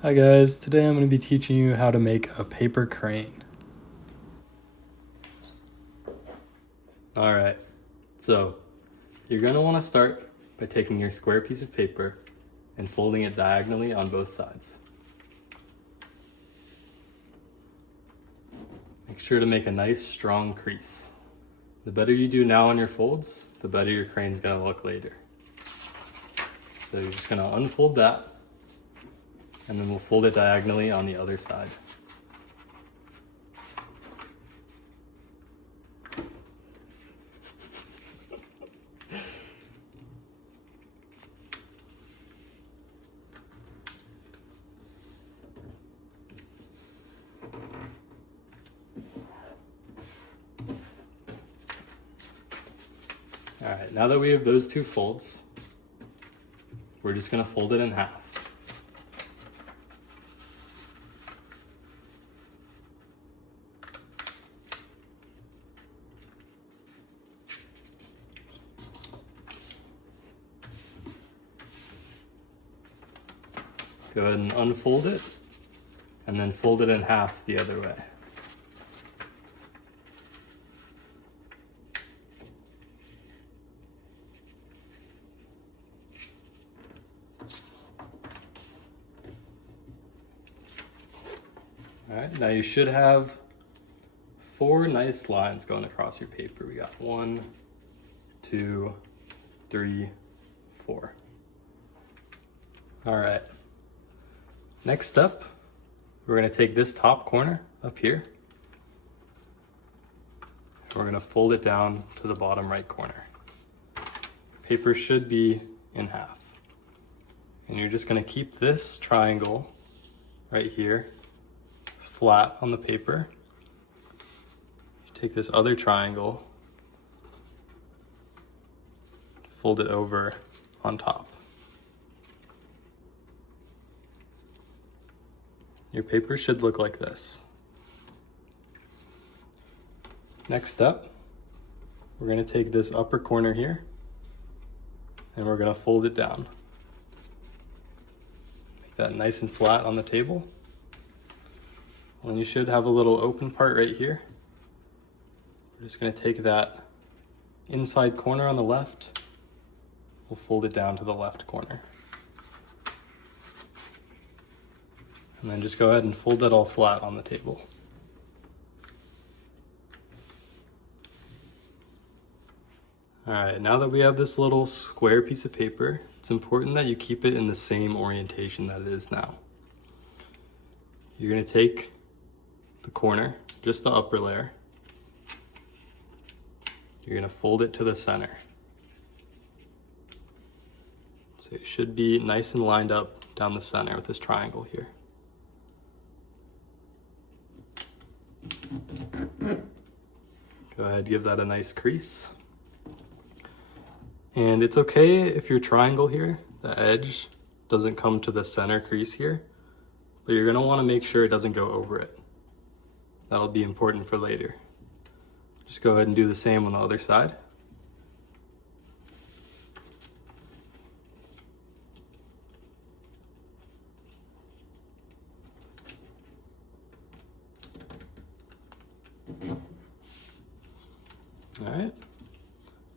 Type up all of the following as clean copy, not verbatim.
Hi guys, today I'm going to be teaching you how to make a paper crane. Alright, so you're going to want to start by taking your square piece of paper and folding it diagonally on both sides. Make sure to make a nice strong crease. The better you do now on your folds, the better your crane's going to look later. So you're just going to unfold that, and then we'll fold it diagonally on the other side. All right, now that we have those two folds, we're just going to fold it in half. Go ahead and unfold it, and then fold it in half the other way. All right, now you should have 4 nice lines going across your paper. We got 1, 2, 3, 4. All right, next step, we're gonna take this top corner up here. We're gonna fold it down to the bottom right corner. Paper should be in half. And you're just gonna keep this triangle right here flat on the paper. You take this other triangle, fold it over on top. Your paper should look like this. Next up, we're going to take this upper corner here and we're going to fold it down. Make that nice and flat on the table. And you should have a little open part right here. We're just going to take that inside corner on the left. We'll fold it down to the left corner. And then just go ahead and fold that all flat on the table. All right, now that we have this little square piece of paper, it's important that you keep it in the same orientation that it is now. You're gonna take the corner, just the upper layer. You're gonna fold it to the center. So it should be nice and lined up down the center with this triangle here. Go ahead, give that a nice crease. And it's okay if your triangle here, the edge, doesn't come to the center crease here, but you're gonna wanna make sure it doesn't go over it. That'll be important for later. Just go ahead and do the same on the other side. All right.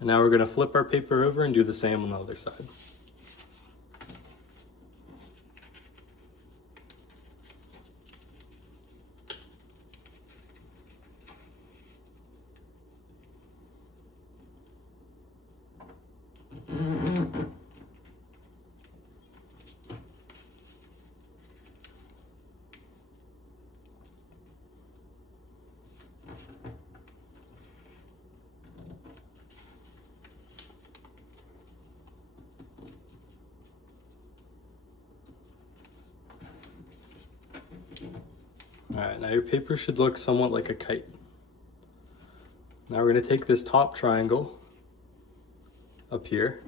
And now we're going to flip our paper over and do the same on the other side. All right, now your paper should look somewhat like a kite. Now we're going to take this top triangle up here,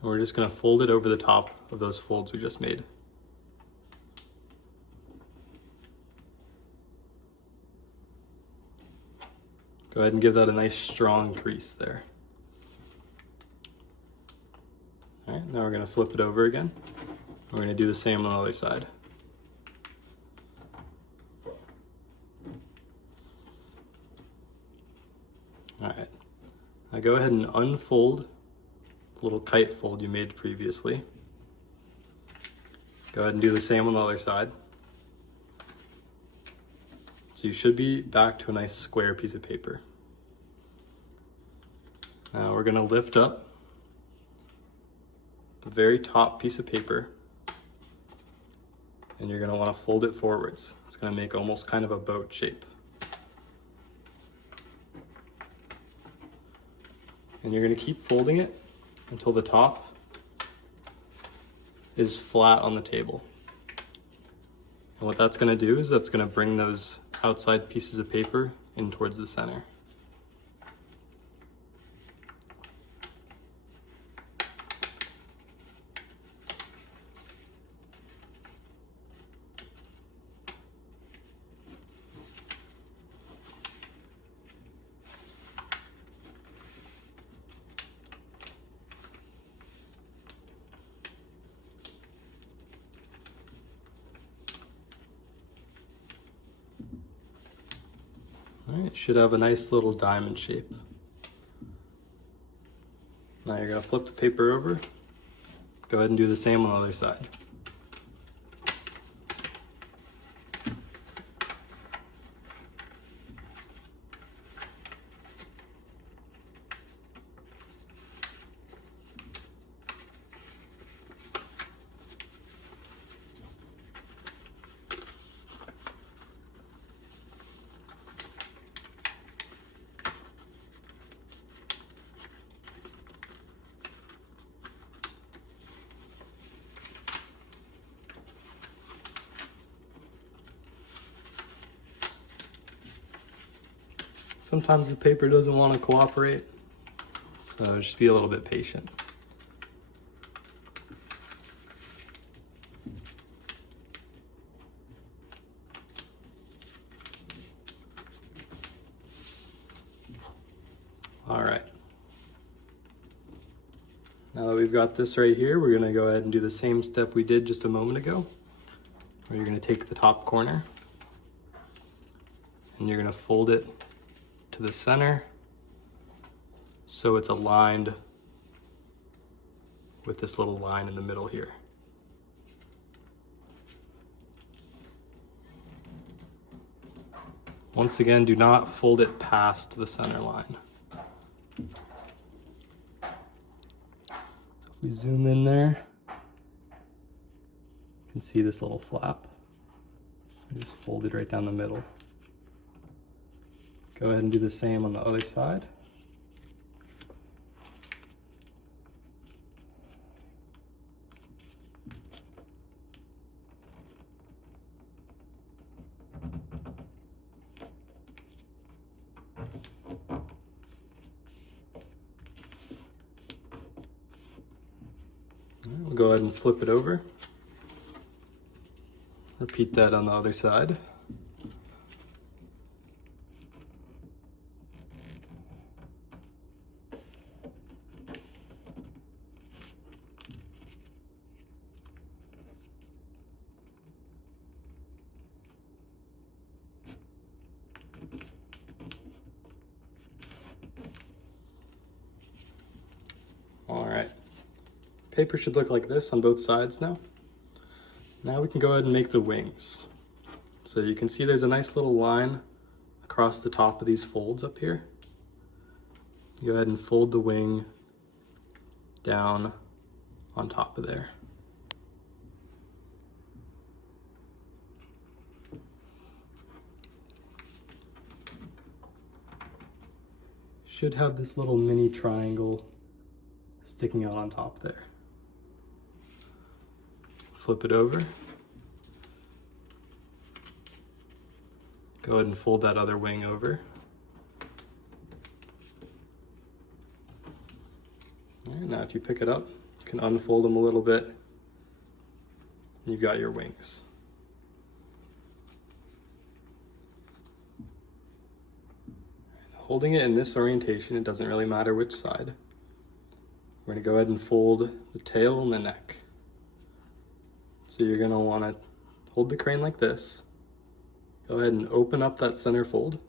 and we're just going to fold it over the top of those folds we just made. Go ahead and give that a nice strong crease there. All right, now we're going to flip it over again. We're going to do the same on the other side. All right, now go ahead and unfold the little kite fold you made previously. Go ahead and do the same on the other side. So you should be back to a nice square piece of paper. Now we're going to lift up the very top piece of paper, and you're going to want to fold it forwards. It's going to make almost kind of a boat shape. And you're going to keep folding it until the top is flat on the table. And what that's going to do is that's going to bring those outside pieces of paper in towards the center. All right, should have a nice little diamond shape. Now you're going to flip the paper over. Go ahead and do the same on the other side. Sometimes the paper doesn't want to cooperate, so just be a little bit patient. All right. Now that we've got this right here, we're going to go ahead and do the same step we did just a moment ago, where you're going to take the top corner and you're going to fold it to the center so it's aligned with this little line in the middle here. Once again, do not fold it past the center line. So if we zoom in there, you can see this little flap. I just fold it right down the middle. Go ahead and do the same on the other side. We'll go ahead and flip it over. Repeat that on the other side. All right, paper should look like this on both sides now. Now we can go ahead and make the wings. So you can see there's a nice little line across the top of these folds up here. Go ahead and fold the wing down on top of there. Should have this little mini triangle sticking out on top there. Flip it over. Go ahead and fold that other wing over. All right, now if you pick it up, you can unfold them a little bit. You've got your wings. Holding it in this orientation, it doesn't really matter which side. We're going to go ahead and fold the tail and the neck. So you're gonna wanna hold the crane like this. Go ahead and open up that center fold.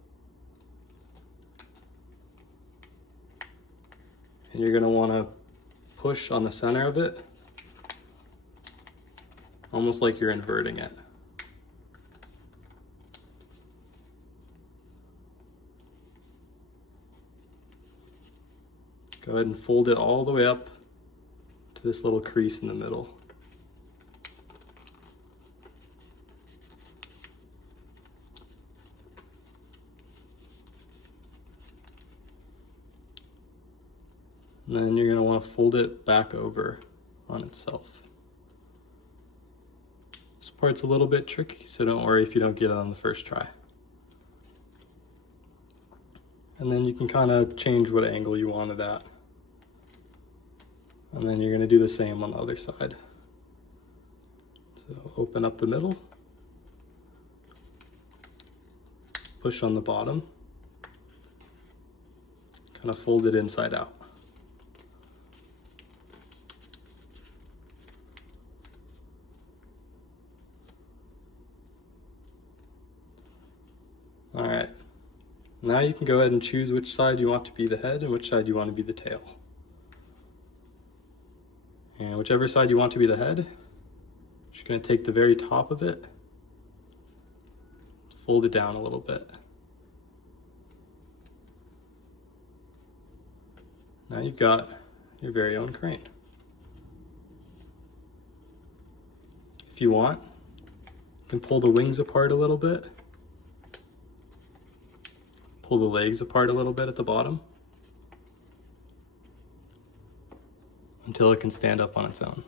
And you're gonna wanna push on the center of it, almost like you're inverting it. Go ahead and fold it all the way up to this little crease in the middle. And then you're going to want to fold it back over on itself. This part's a little bit tricky, so don't worry if you don't get it on the first try. And then you can kind of change what angle you want it at. And then you're going to do the same on the other side. So open up the middle, push on the bottom, kind of fold it inside out. All right, now you can go ahead and choose which side you want to be the head and which side you want to be the tail. And whichever side you want to be the head, you're just going to take the very top of it, fold it down a little bit. Now you've got your very own crane. If you want, you can pull the wings apart a little bit, pull the legs apart a little bit at the bottom until it can stand up on its own.